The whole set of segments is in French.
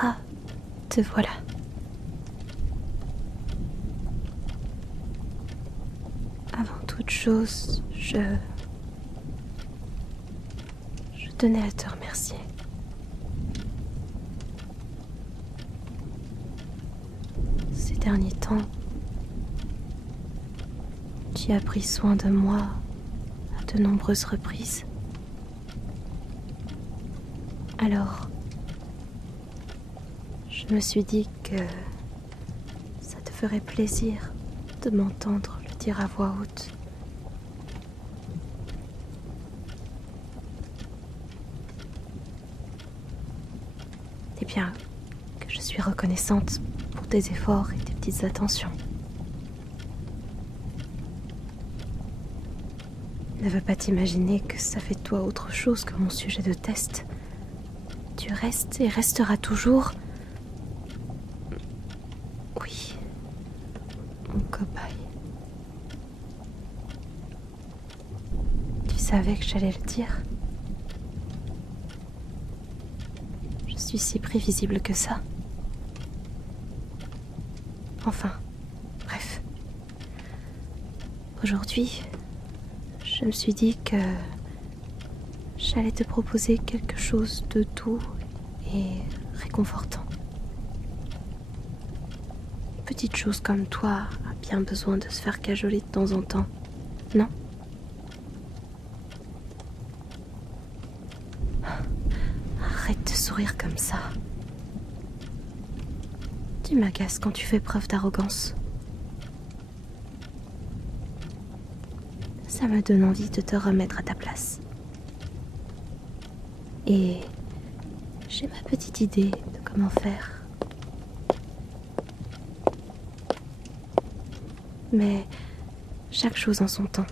Ah, te voilà. Avant toute chose, je tenais à te remercier. Ces derniers temps, tu as pris soin de moi à de nombreuses reprises. Alors, je me suis dit que ça te ferait plaisir de m'entendre le dire à voix haute. Eh bien, que je suis reconnaissante pour tes efforts et tes petites attentions. Ne veux pas t'imaginer que ça fait de toi autre chose que mon sujet de test. Tu restes et resteras toujours... Oui, mon cobaye. Tu savais que j'allais le dire? Je suis si prévisible que ça. Enfin, bref. Aujourd'hui, je me suis dit que j'allais te proposer quelque chose de doux et réconfortant. Une petite chose comme toi a bien besoin de se faire cajoler de temps en temps, non? Arrête de sourire comme ça. Tu m'agaces quand tu fais preuve d'arrogance. Ça me donne envie de te remettre à ta place. Et j'ai ma petite idée de comment faire. Mais chaque chose en son temps.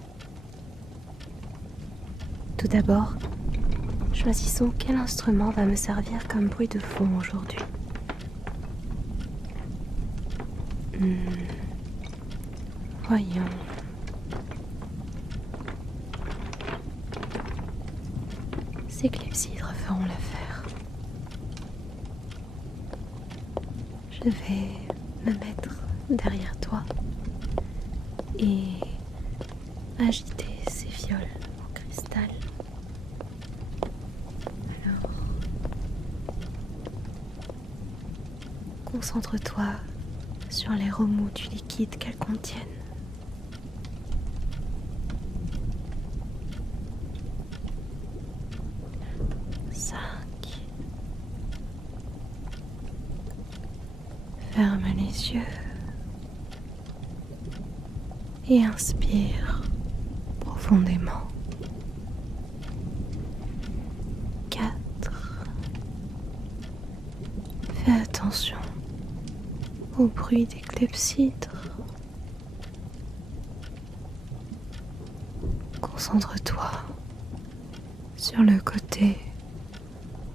Tout d'abord, choisissons quel instrument va me servir comme bruit de fond aujourd'hui. Voyons. Ces clepsydres feront l'affaire. Je vais me mettre derrière toi et agiter ces viols en cristal. Alors, concentre-toi sur les remous du liquide qu'elles contiennent. Ferme les yeux et inspire profondément. 4. Fais attention au bruit des clepsydres. Concentre-toi sur le côté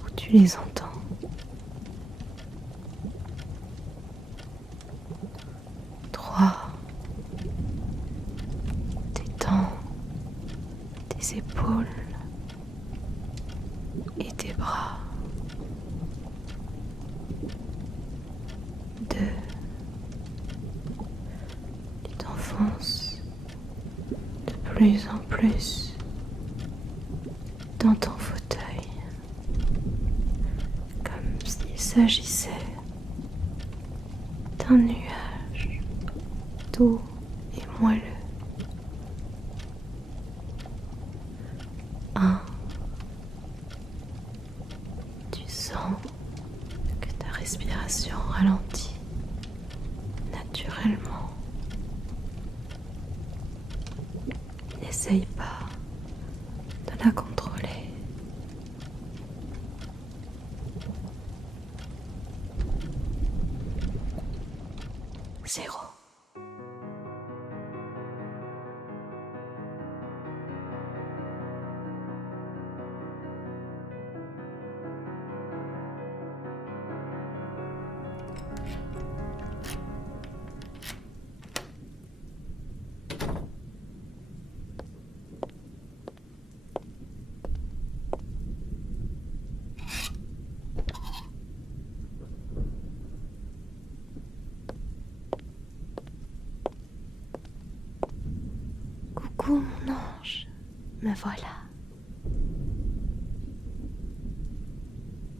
où tu les entends. 3. Détends tes épaules et tes bras. 2. Tu t'enfonces de plus en plus dans ton fauteuil, comme s'il s'agissait d'un nuage doux et moelleux. 1. Tu sens que ta respiration ralentit naturellement. N'essaye pas de la contrôler. 0. Me voilà.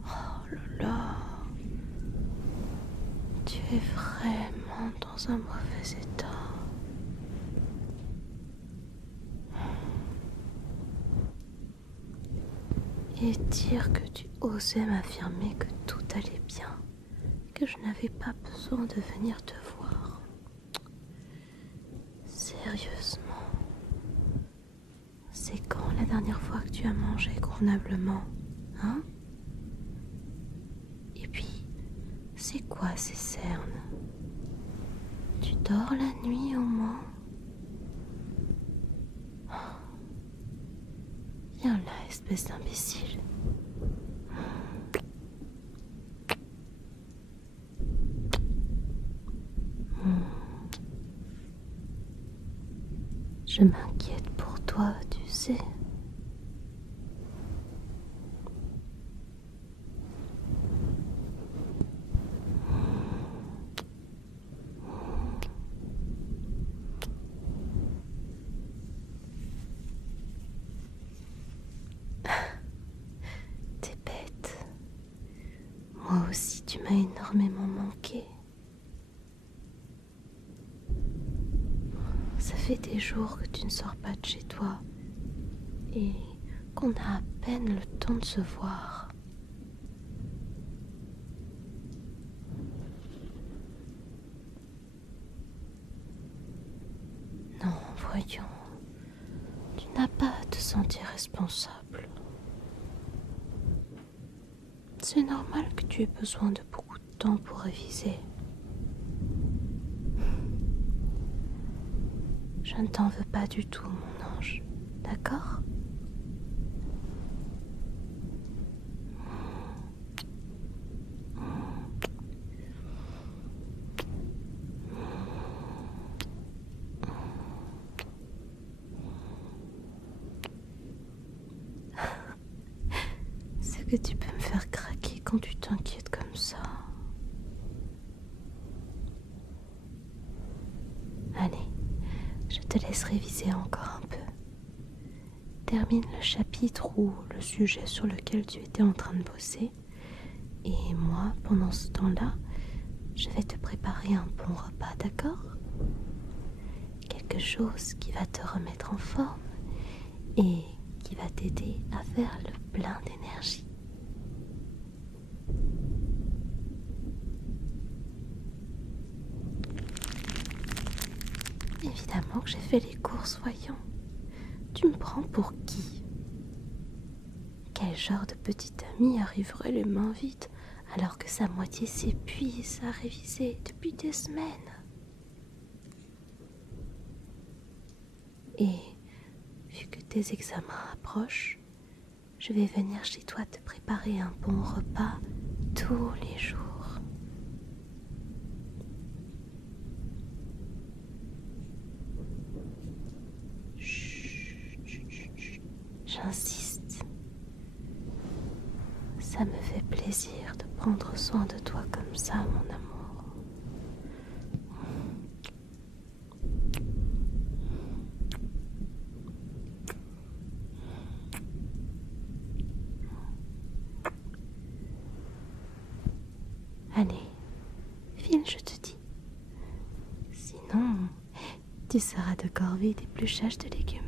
Oh là là. Tu es vraiment dans un mauvais état. Et dire que tu osais m'affirmer que tout allait bien, que je n'avais pas besoin de venir te voir. Sérieusement, c'est quand la dernière fois que tu as mangé convenablement, hein? Et puis, c'est quoi ces cernes? Tu dors la nuit au moins? Viens là, espèce d'imbécile. Je m'inquiète pour toi, tu sais. T'es bête. Moi aussi, tu m'as énormément manqué. Ça fait des jours que tu ne sors pas de chez toi et qu'on a à peine le temps de se voir. Non, voyons, tu n'as pas à te sentir responsable. C'est normal que tu aies besoin de beaucoup de temps pour réviser. Je ne t'en veux pas du tout, mon ange, d'accord ? C'est que tu peux me faire craquer quand tu t'inquiètes comme ça. Allez, je te laisse réviser encore un peu. Termine le chapitre ou le sujet sur lequel tu étais en train de bosser. Et moi, pendant ce temps-là, je vais te préparer un bon repas, d'accord ? Quelque chose qui va te remettre en forme et qui va t'aider à faire le plein d'énergie. Évidemment que j'ai fait les courses, voyons. Tu me prends pour qui ? Quel genre de petite amie arriverait les mains vides alors que sa moitié s'épuise à réviser depuis des semaines ? Et vu que tes examens approchent, je vais venir chez toi te préparer un bon repas tous les jours. J'insiste. Ça me fait plaisir de prendre soin de toi comme ça, mon amour. Allez, file, je te dis. Sinon, tu seras de corvée d'épluchage de légumes.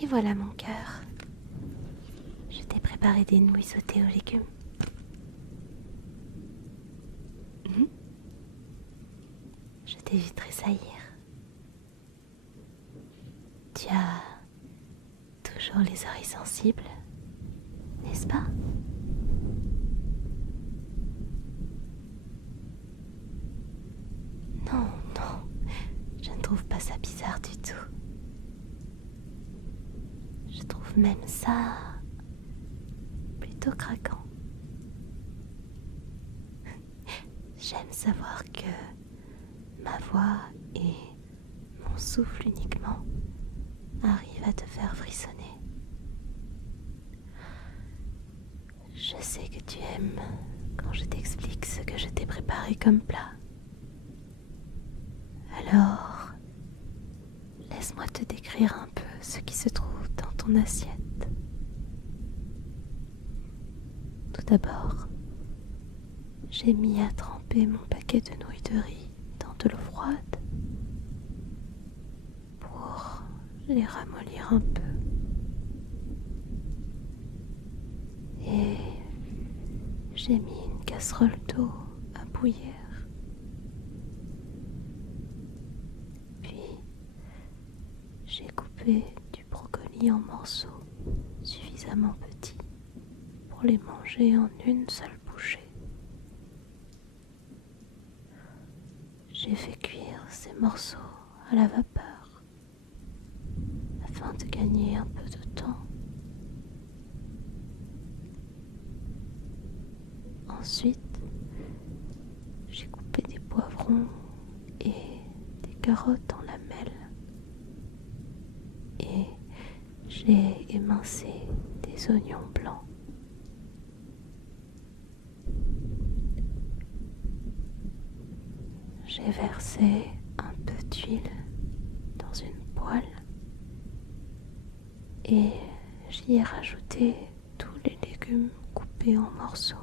Et voilà mon cœur. Je t'ai préparé des nouilles sautées aux légumes. Je t'ai vu tressaillir. Tu as toujours les oreilles sensibles, n'est-ce pas? Non, non, je ne trouve pas ça bizarre du tout. Je trouve même ça plutôt craquant. J'aime savoir que ma voix et mon souffle uniquement arrivent à te faire frissonner. Je sais que tu aimes quand je t'explique ce que je t'ai préparé comme plat. Alors, laisse-moi te décrire un peu ce qui se trouve dans ton assiette. Tout d'abord, j'ai mis à tremper mon paquet de nouilles de riz dans de l'eau froide pour les ramollir un peu. Et j'ai mis une casserole d'eau à bouillir. Puis, j'ai coupé du brocoli en morceaux suffisamment petits pour les manger en une seule bouchée. J'ai fait cuire ces morceaux à la vapeur afin de gagner un peu de temps. Ensuite, j'ai coupé des poivrons et des carottes en lamelles et j'ai émincé des oignons blancs. J'ai versé un peu d'huile dans une poêle et j'y ai rajouté tous les légumes coupés en morceaux,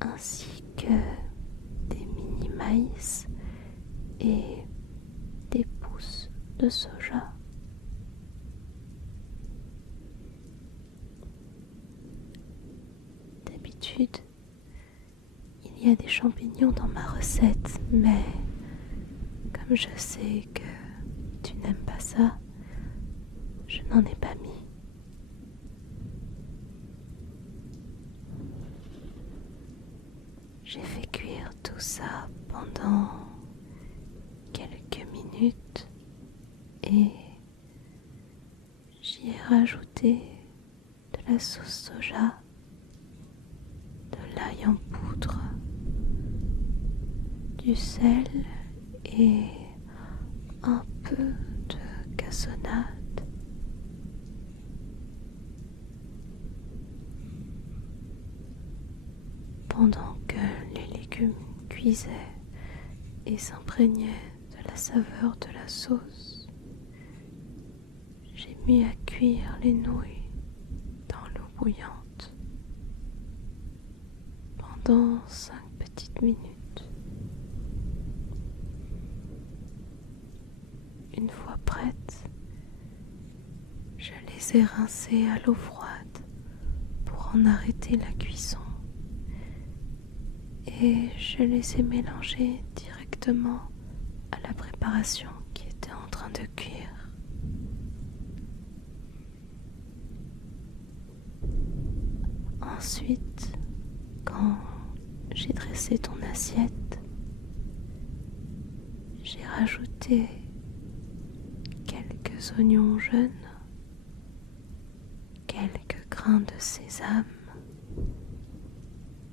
ainsi que des mini-maïs et des pousses de soja. D'habitude, il y a des champignons dans ma recette, mais comme je sais que tu n'aimes pas ça, je n'en ai pas mis. J'ai fait cuire tout ça pendant quelques minutes et j'y ai rajouté de la sauce soja, de l'ail en poudre, du sel et un peu de cassonade. Pendant que les légumes cuisaient et s'imprégnaient de la saveur de la sauce, j'ai mis à cuire les nouilles dans l'eau bouillante pendant 5 petites minutes. Une fois prêtes, je les ai rincées à l'eau froide pour en arrêter la cuisson. Et je les ai mélangés directement à la préparation qui était en train de cuire. Ensuite, quand j'ai dressé ton assiette, j'ai rajouté quelques oignons jaunes, quelques grains de sésame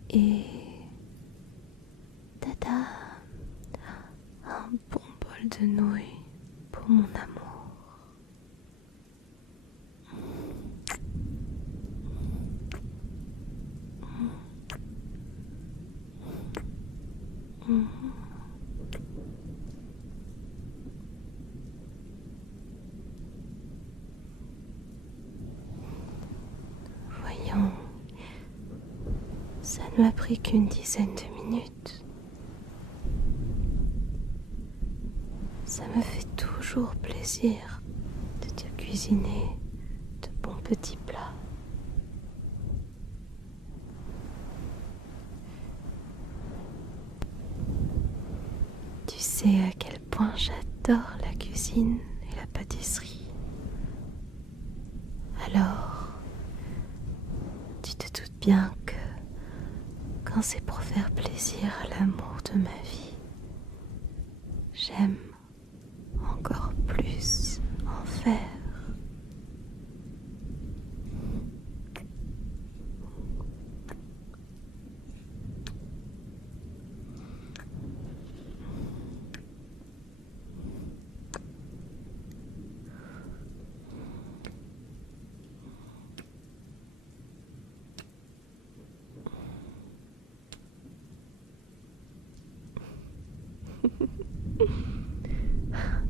et tada, un bon bol de nouilles pour mon amour. Voyons, ça ne m'a pris qu'une dizaine de minutes. Ça me fait toujours plaisir de te cuisiner de bons petits plats. Tu sais à quel point j'adore la cuisine et la pâtisserie. Alors, tu te doutes bien que quand c'est pour faire plaisir à l'amour de ma vie, j'aime encore plus en faire.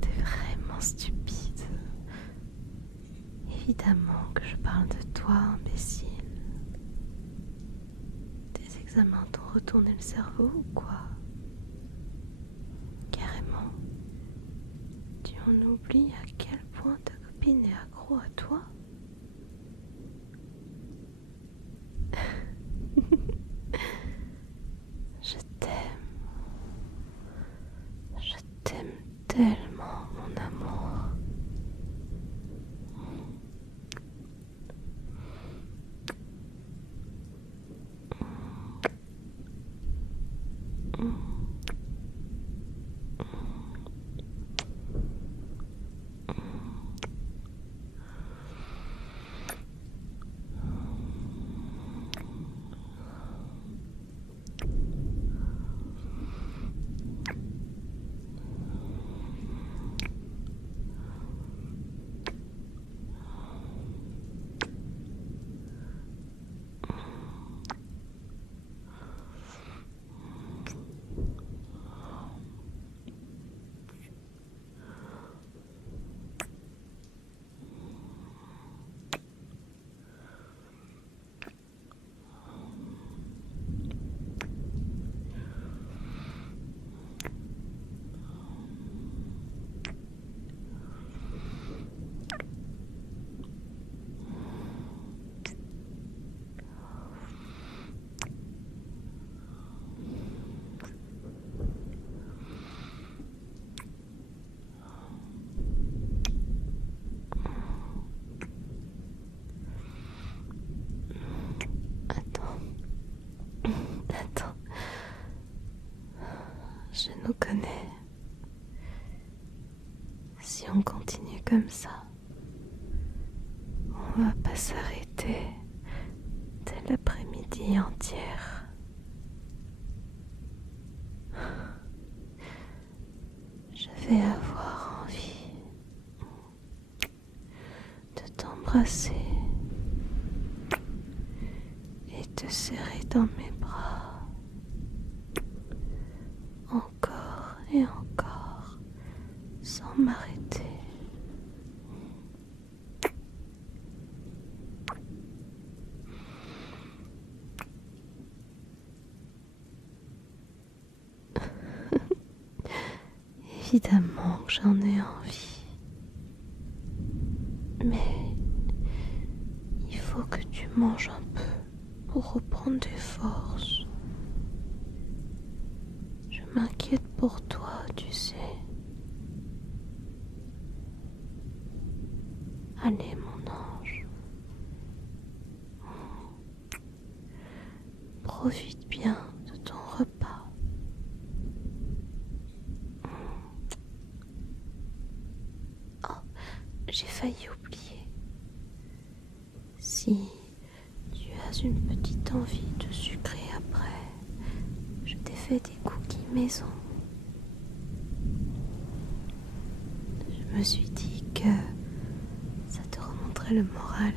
T'es vraiment stupide. Évidemment que je parle de toi, imbécile. Tes examens t'ont retourné le cerveau ou quoi? Carrément. Tu en oublies à quel point ta copine est accro à toi? Je t'aime. Je t'aime tellement, mon amour. Attends, je nous connais. Si on continue comme ça, on va pas s'arrêter dès l'après-midi entière. Je vais avoir envie de t'embrasser et te serrer dans mes bras, encore et encore, sans m'arrêter. Évidemment que j'en ai envie, mais il faut que tu manges un peu pour reprendre des forces. Je m'inquiète pour toi, tu sais. Allez, mon ange. Profite bien de ton repas. Oh, j'ai failli oublier. Si tu as une petite envie de sucrer après, je t'ai fait des cookies maison. Je me suis dit que ça te remonterait le moral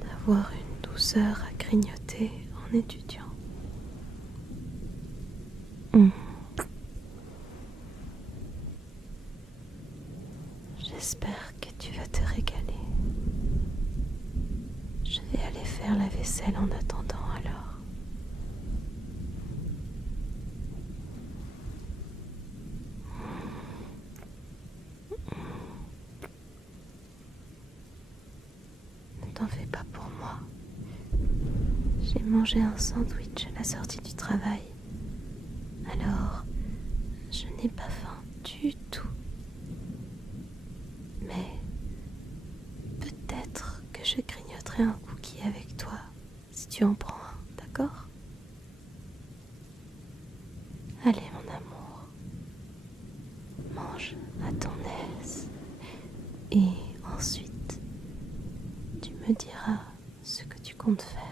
d'avoir une douceur à grignoter en étudiant. J'espère que tu vas te régaler. Je vais aller faire la vaisselle en attendant alors. t'en fais pas pour moi. J'ai mangé un sandwich à la sortie du travail. Alors, je n'ai pas faim du tout. Mais peut-être que je grignoterai un cookie avec toi si tu en prends un, d'accord? Allez mon amour, mange à ton aise et ensuite tu me diras ce que tu comptes faire.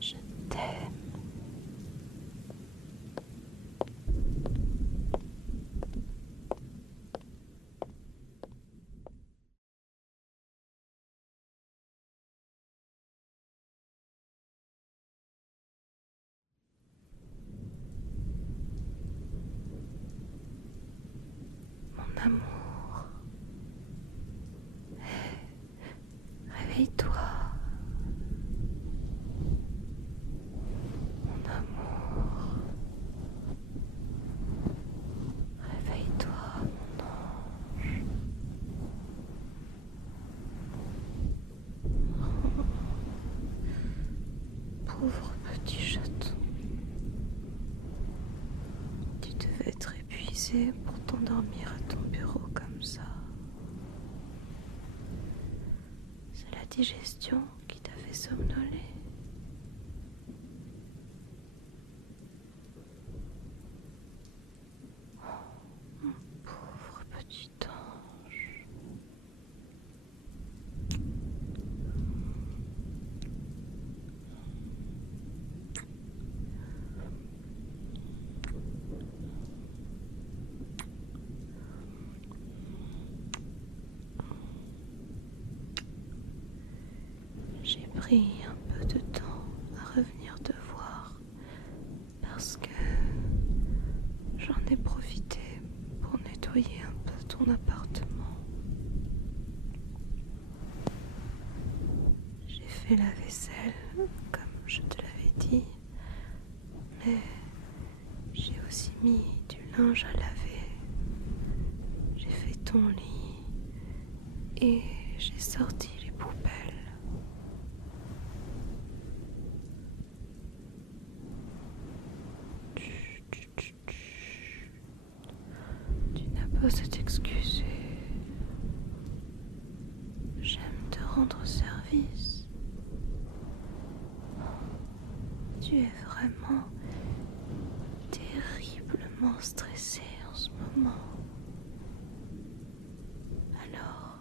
Je t'aime. Mon amour, réveille-toi. Mon amour, réveille-toi, mon ange. Pauvre petit chaton. Tu devais être épuisé pour t'endormir à ton bureau comme ça. C'est la digestion qui t'a fait somnoler. Mon pauvre petit ange. J'ai pris un peu de temps à revenir te voir parce que j'en ai profité pour nettoyer un peu ton appartement. J'ai fait la vaisselle comme je te l'avais dit, mais j'ai aussi mis du linge à laver. J'ai fait ton lit et j'ai sorti les poubelles. Tu n'as pas à t'excuser. J'aime te rendre service. Tu es vraiment terriblement stressé en ce moment. Alors,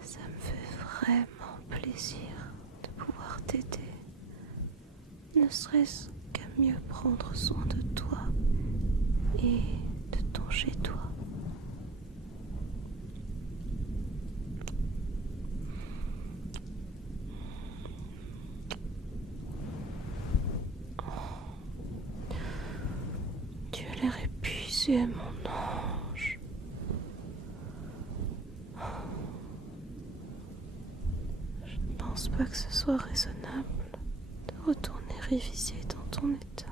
ça me fait vraiment plaisir de pouvoir t'aider. Ne serait-ce qu'à mieux prendre soin de toi et de ton chez-toi. Tu as l'air épuisé, mon ange. Je ne pense pas que ce soit raisonnable de retourner réviser dans ton état.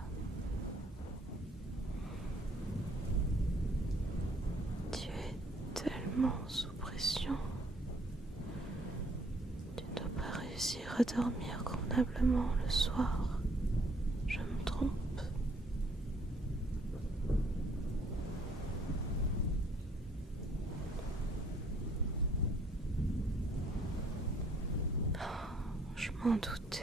Tu es tellement sous pression. Tu ne dois pas réussir à dormir convenablement le soir. Je me trompe. Je m'en doutais.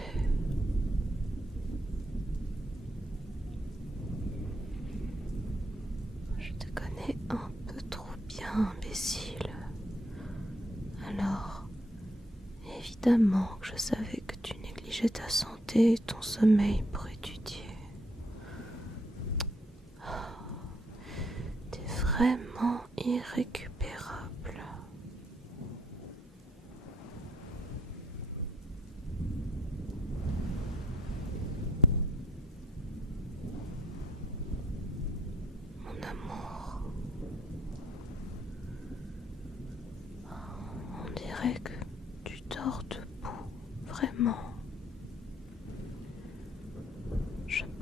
Je te connais un peu trop bien, imbécile. Alors, évidemment que je savais que tu négligeais ta santé et ton sommeil pour étudier. T'es vraiment irrécupérable.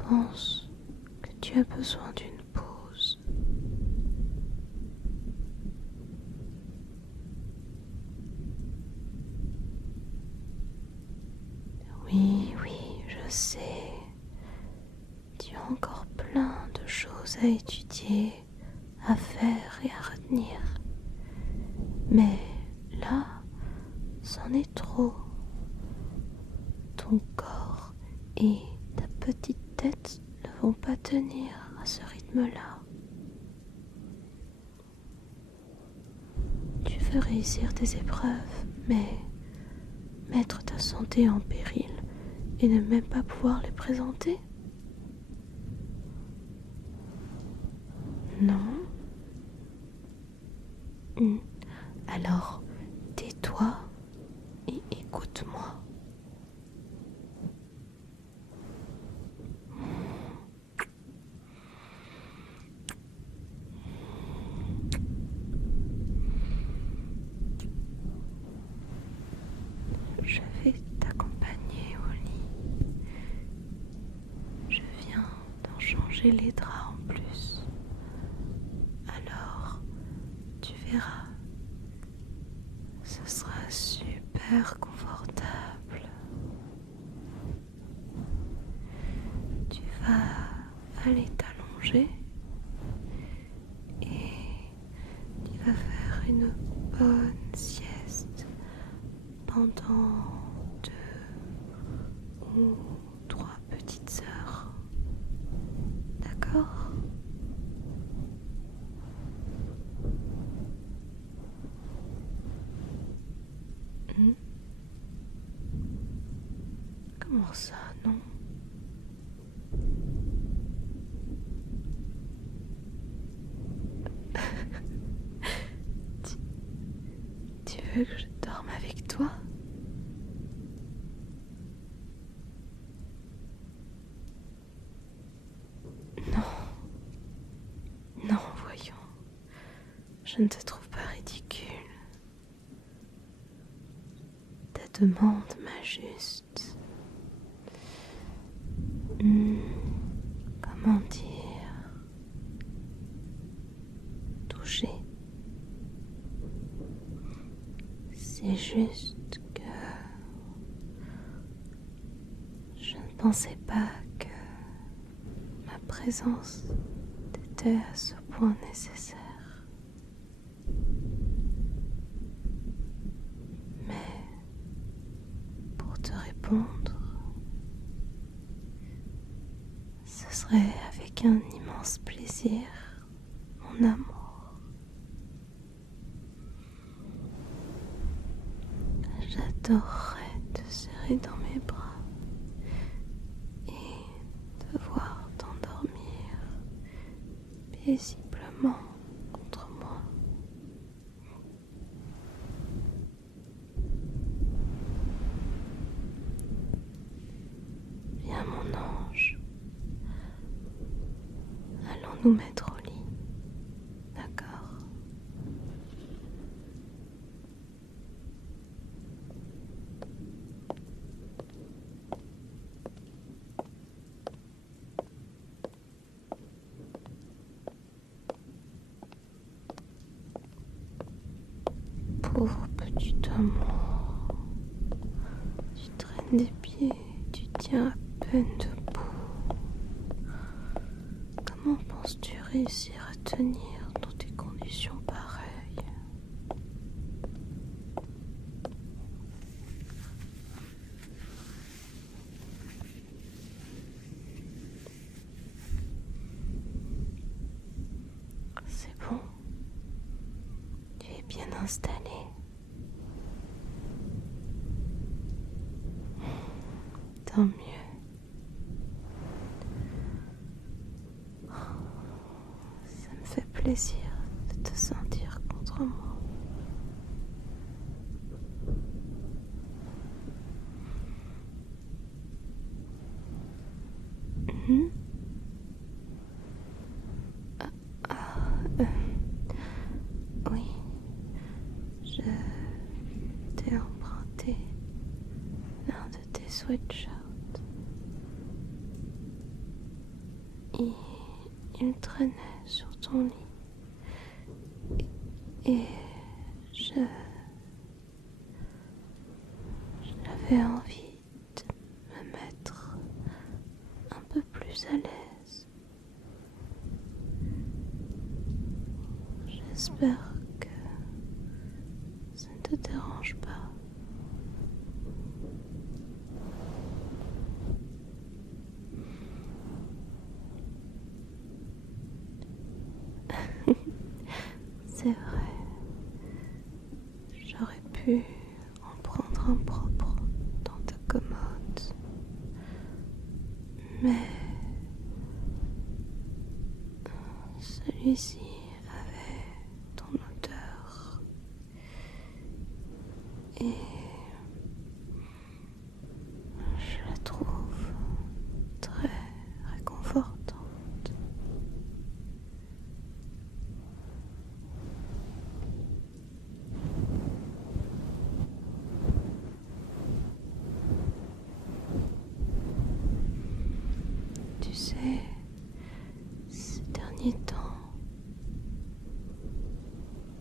pense que tu as besoin d'une pause. Oui, oui, je sais. Tu as encore plein de choses à étudier, à faire et à retenir. Mais là, c'en est trop. Ton corps et ta petite tête ne vont pas tenir à ce rythme-là. Tu veux réussir tes épreuves, mais mettre ta santé en péril et ne même pas pouvoir les présenter? Non? Alors, tais-toi et écoute-moi. Je vais t'accompagner au lit. Je viens d'en changer les draps en plus. Alors, tu verras, ce sera super confortable. Tu vas aller t'allonger et tu vas faire une bonne sieste pendant 2 ou 3 petites heures. D'accord? Comment ça, non? Tu veux que je dorme avec toi? Non, non, voyons. Je ne te trouve pas ridicule. Ta demande m'a juste... comment dire... touché. C'est juste que... je ne pensais pas que ma présence était à ce point nécessaire. Mais pour te répondre, ce serait avec un immense plaisir, mon amour. J'adorerais te serrer dans mes bras et te voir t'endormir paisiblement contre moi. Viens, mon ange, allons nous mettre au lit, d'accord? Pauvre petit amour, tu traînes des pieds, tu tiens à peine debout. Comment penses-tu réussir à tenir dans des conditions pareilles? C'est bon, tu es bien installé. Tant mieux. Ça me fait plaisir de te sentir contre moi. Oui, je t'ai emprunté l'un de tes sweatshirts. Et il traînait sur ton lit. Et j'avais envie de me mettre un peu plus à l'aise. J'espère que ça ne te dérange pas. C'est vrai, j'aurais pu en prendre un propre dans ta commode, mais celui-ci avait ton odeur et je la trouve très réconfortante. Tu sais, ces derniers temps,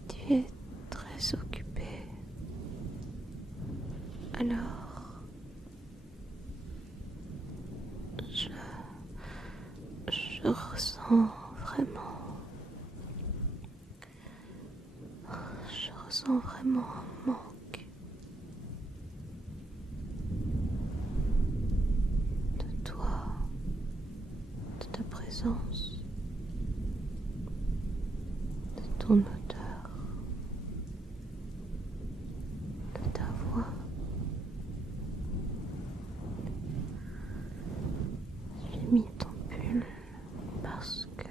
tu es très occupée. Alors, je, je ressens vraiment, un manque de toi, de ta présence, de ton odeur, de ta voix. J'ai mis ton pull parce que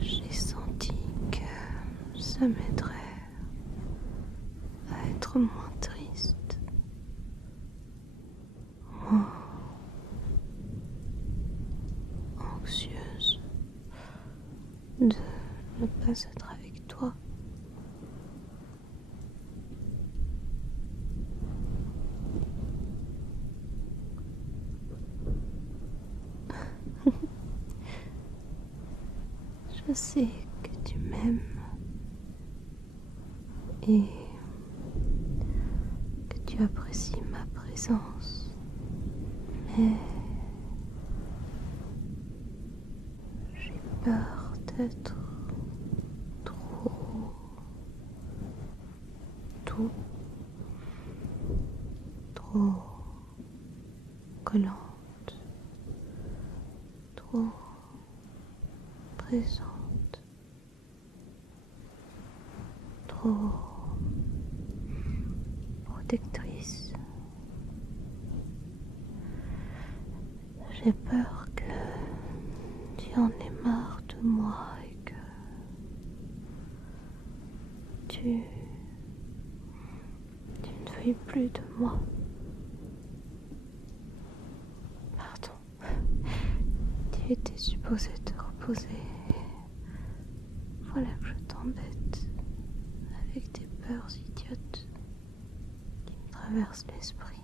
j'ai senti que ça m'aiderait à être moins triste, moins anxieuse de ne pas être avec toi. Je sais que tu m'aimes et que tu apprécies ma présence, mais j'ai peur d'être trop doux, trop collante, trop présente, trop protectrice. J'ai peur que tu en aies marre de moi et que tu ne veuilles plus de moi. Pardon. Tu étais supposé te reposer. Voilà que je t'embête avec des peurs idiotes qui me traversent l'esprit.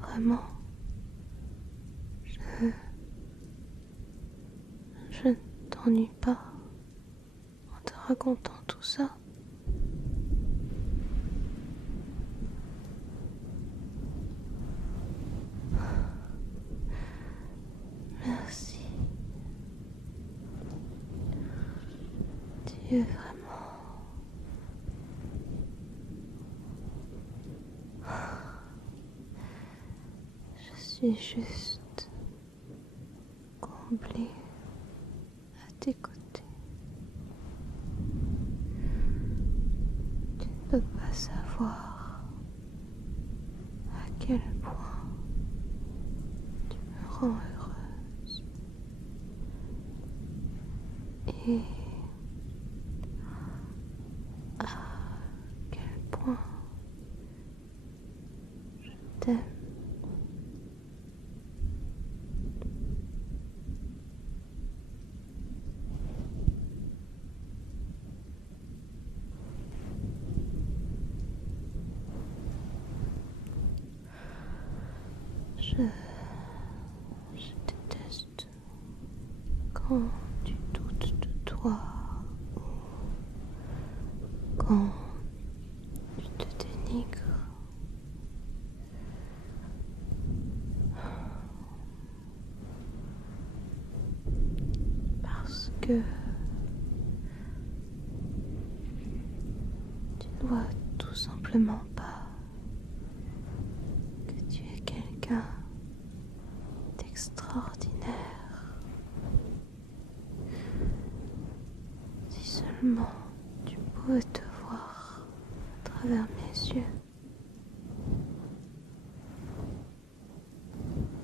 Vraiment, je ne t'ennuie pas en te racontant tout ça. Merci. Tu es vraiment... Je suis juste comblée à tes côtés. Tu ne peux pas savoir à quel point tu me rends heureuse. Et à quel point je t'aime. Je déteste quand tu doutes de toi ou quand tu te dénigres. Parce que tu ne vois tout simplement pas que tu es quelqu'un d'extraordinaire. Si seulement tu pouvais te voir à travers mes yeux,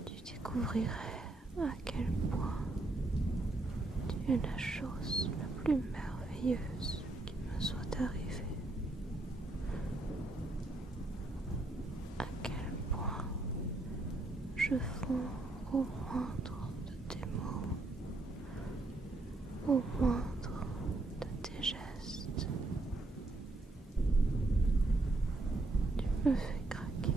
tu découvrirais à quel point tu es la chose la plus merveilleuse qui me soit arrivée. À quel point je fonds au moindre de tes mots, au moindre de tes gestes. Tu me fais craquer.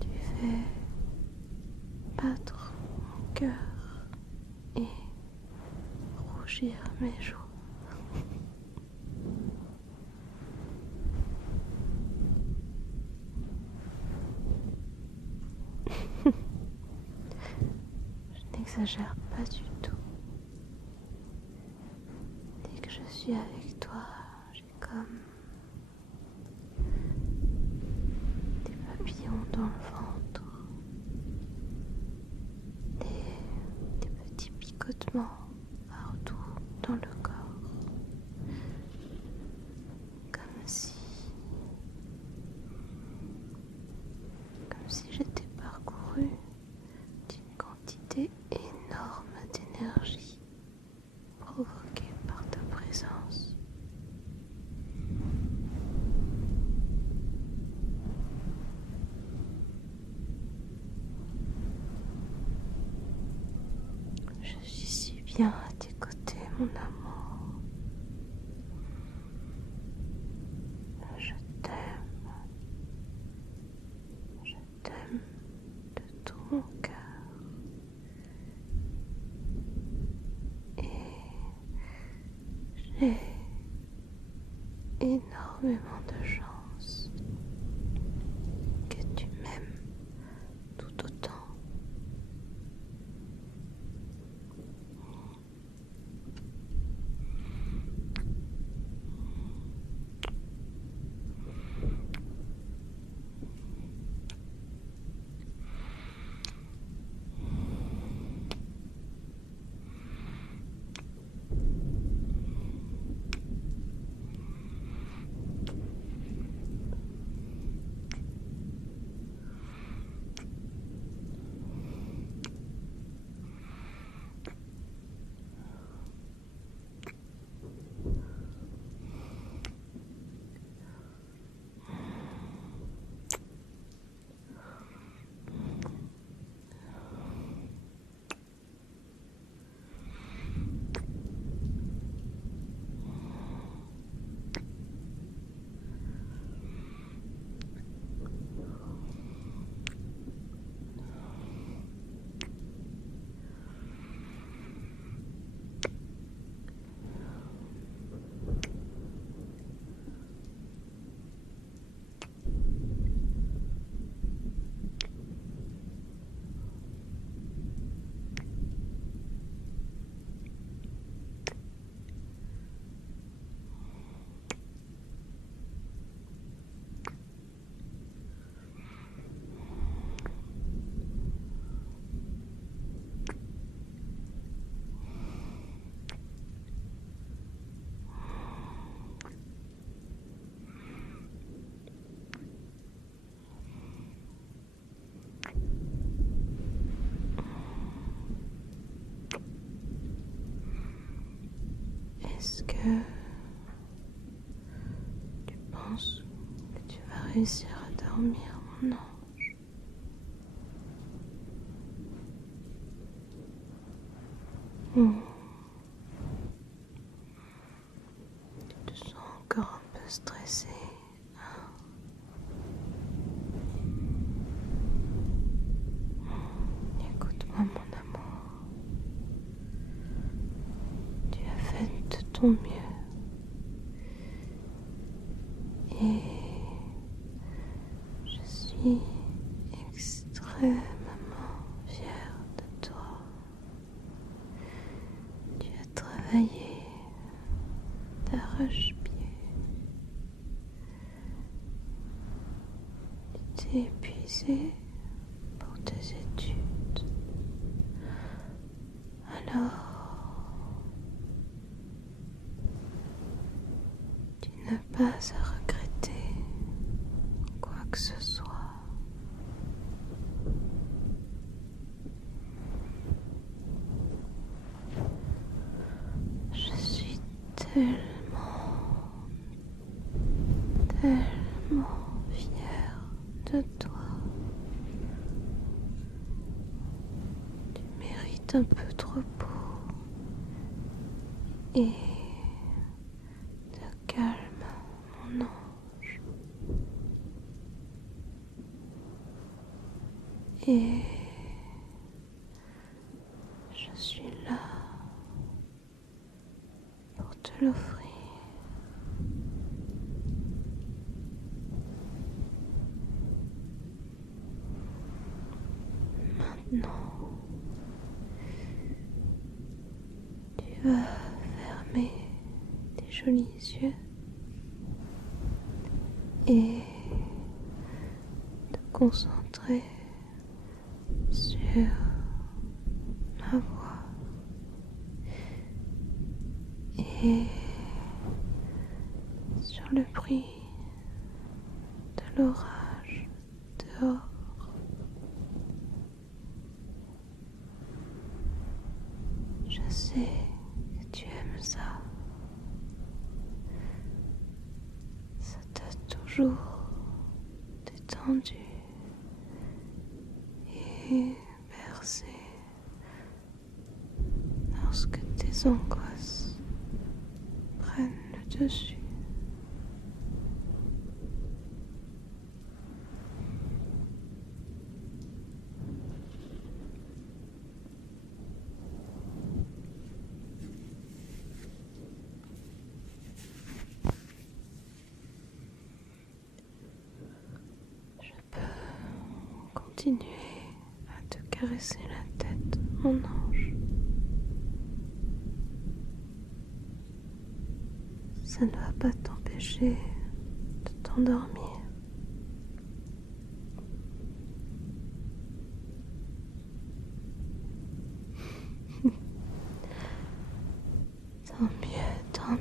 Tu fais battre mon cœur et rougir mes joues. Je n'exagère pas du tout. Dès que je suis avec toi, j'ai comme des papillons dans le ventre, des petits picotements partout dans le corps, comme si j'étais parcouru d'une quantité énorme d'énergie provoquée par ta présence. Je suis si bien à tes côtés, mon amour. Je t'aime. Je t'aime de tout mon cœur. Et j'ai énormément de chance que tu m'aimes tout autant. Est-ce que tu penses que tu vas réussir à dormir, mon ange? Tu te sens encore un peu stressé, hein? ton mieux. Et je suis extrêmement fière de toi. Tu as travaillé d'arrache-pied. Tu t'es épuisé pour tes études. Alors, tu n'as pas à regretter quoi que ce soit. Je suis tellement, tellement fière de toi. Tu mérites un peu de repos et de calme, mon ange. Et je suis là pour te l'offrir. Maintenant, tu vas fermer tes jolis yeux et te concentrer sur ma voix et sur le bruit de l'orage dehors. Je sais que tu aimes ça. Ça t'a toujours détendu et bercé lorsque tes angoisses prennent le dessus. Continuer à te caresser la tête, mon ange. Ça ne va pas t'empêcher de t'endormir. Tant mieux, tant mieux.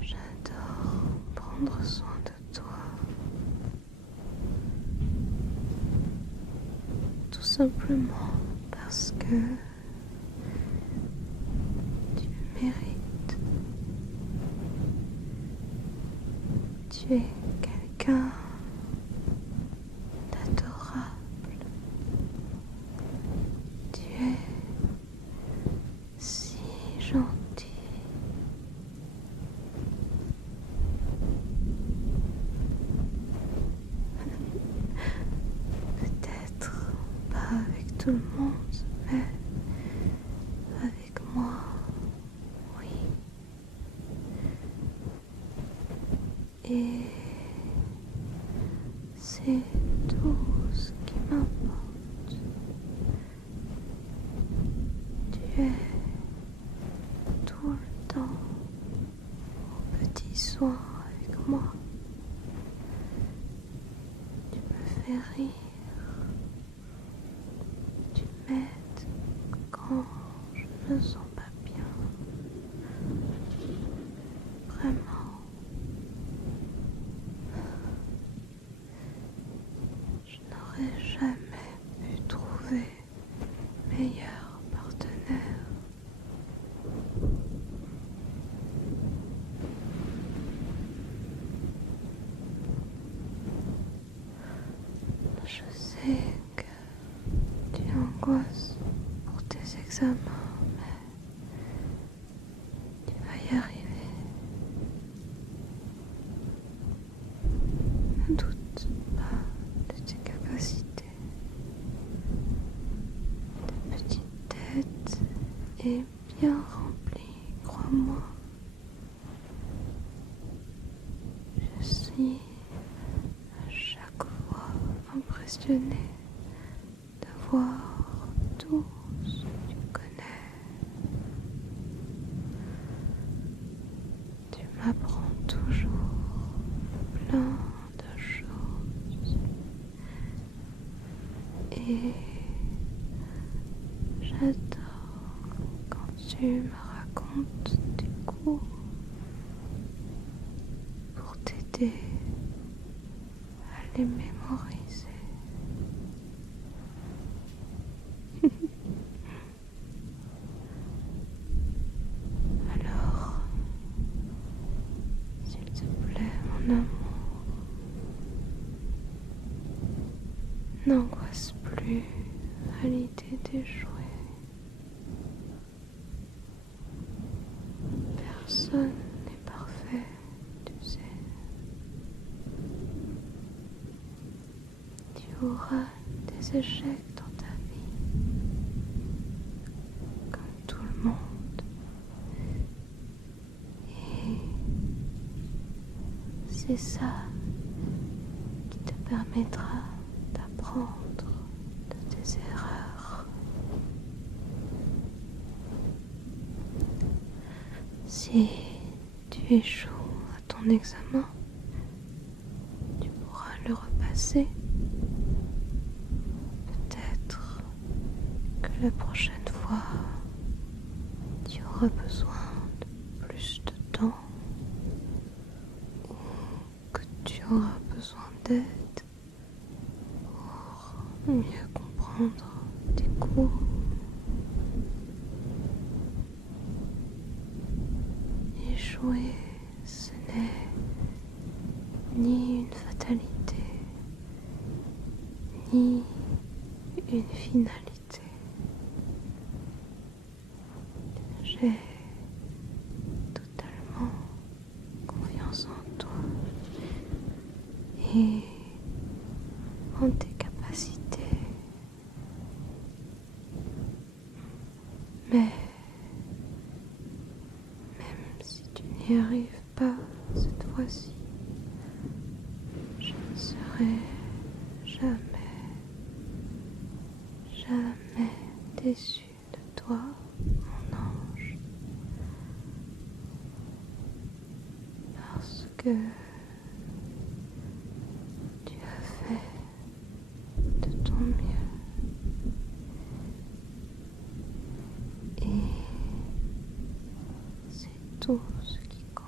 J'adore prendre soin de toi. Tout simplement parce que tu le mérites. Tu es quelqu'un d'adorable. Tu es si gentil. Peut-être pas avec tout le monde, mais avec moi, oui. Et c'est tout ce qui m'importe. Tu es tout le temps au petit soin avec moi. Tu me fais rire. Tu m'aides quand je me sens pas bien. Vraiment. Je n'aurais jamais pu trouver meilleur partenaire. Je sais que tu angoisses pour tes examens, mais tu vas y arriver. Ne doute pas de tes suis à chaque fois impressionnée de voir tout ce que tu connais. Tu m'apprends toujours plein de choses et j'adore quand tu me racontes tes cours pour t'aider à les mémoriser. Alors, s'il te plaît, mon amour, n'angoisse plus à l'idée d'échouer. Personne n'est parfait, tu sais. Tu auras des échecs dans ta vie, comme tout le monde. Et c'est ça qui te permettra d'apprendre de tes erreurs. Si tu échoues à ton examen, tu pourras le repasser. Peut-être que la prochaine fois, tu auras besoin de plus de temps ou que tu auras besoin d'aide pour mieux comprendre tes cours. Échouer, ce n'est ni une fatalité, ni une finalité. J'ai totalement confiance en toi et en tes capacités. Mais même si tu n'y arrives pas cette fois-ci, je ne serai jamais, jamais déçue de toi, mon ange, parce que tu as fait de ton mieux et c'est tout ce qui compte.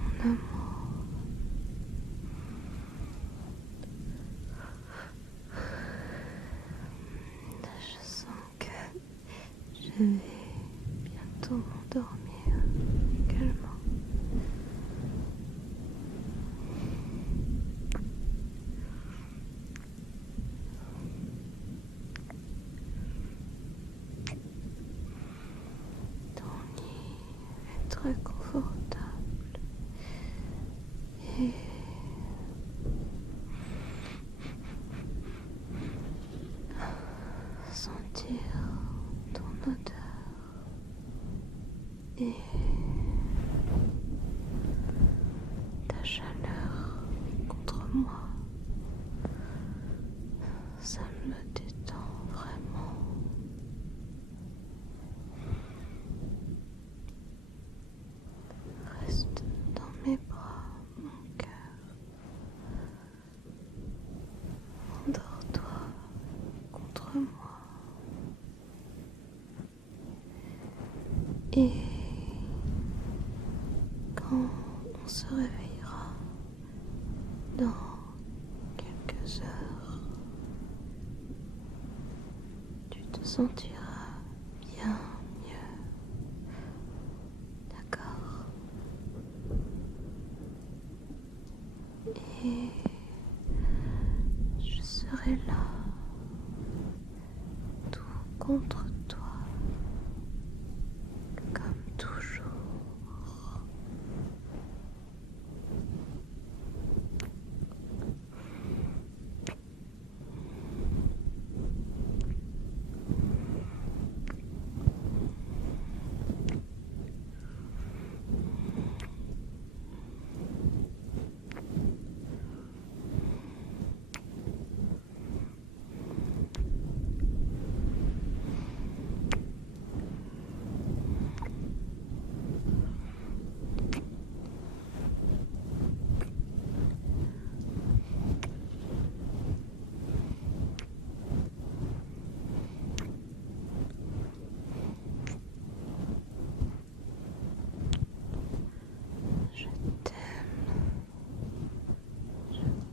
Mon amour, je sens que je vais bientôt m'endormir également. et sentir ton odeur et ta chaleur contre moi. Ça me détend vraiment. Reste dans mes bras, mon cœur. Endors-toi contre moi. Et quand on se réveillera dans quelques heures, tu te sentiras bien mieux. D'accord? Et je serai là, tout contre toi, comme toujours.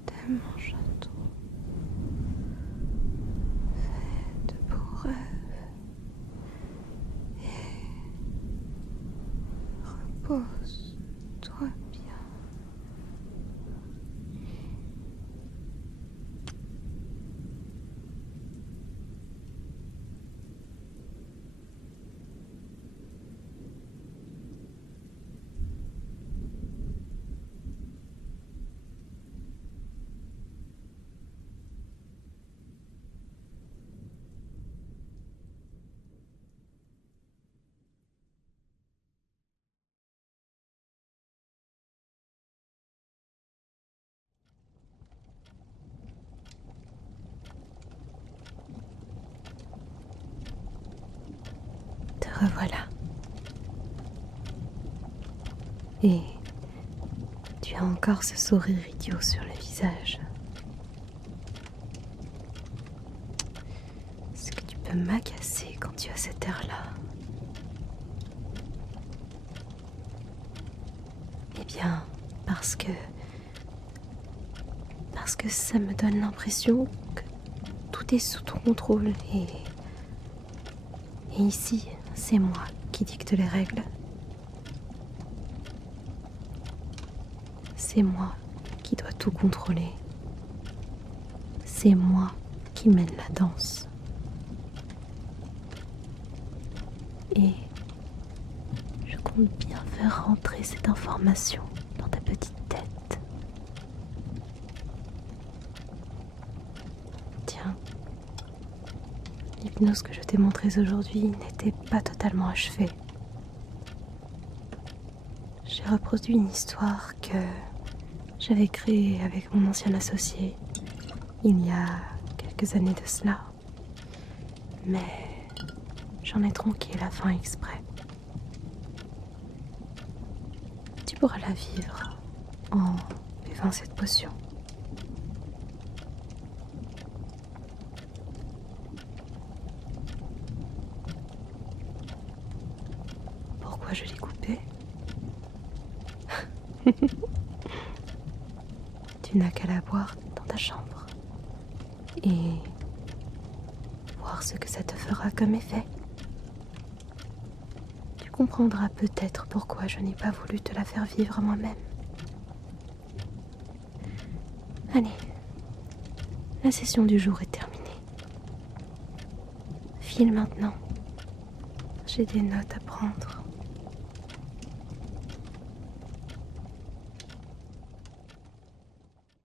T'aime mon château, fait de beaux rêves et repose-toi bien. Te revoilà. Et tu as encore ce sourire idiot sur le visage. Est-ce que tu peux m'agacer quand tu as cet air-là? Eh bien, parce que ça me donne l'impression que tout est sous ton contrôle et ici, c'est moi qui dicte les règles. C'est moi qui dois tout contrôler. C'est moi qui mène la danse. Et je compte bien faire rentrer cette information dans ta petite tête. Tiens, l'hypnose que je t'ai montrée aujourd'hui n'était pas totalement achevée. J'ai reproduit une histoire que j'avais créée avec mon ancien associé il y a quelques années de cela. Mais j'en ai tronqué la fin exprès. Tu pourras la vivre en buvant cette potion. Pourquoi je l'ai coupée? Tu n'as qu'à la boire dans ta chambre et voir ce que ça te fera comme effet. Tu comprendras peut-être pourquoi je n'ai pas voulu te la faire vivre moi-même. Allez, la session du jour est terminée. File maintenant. J'ai des notes à prendre.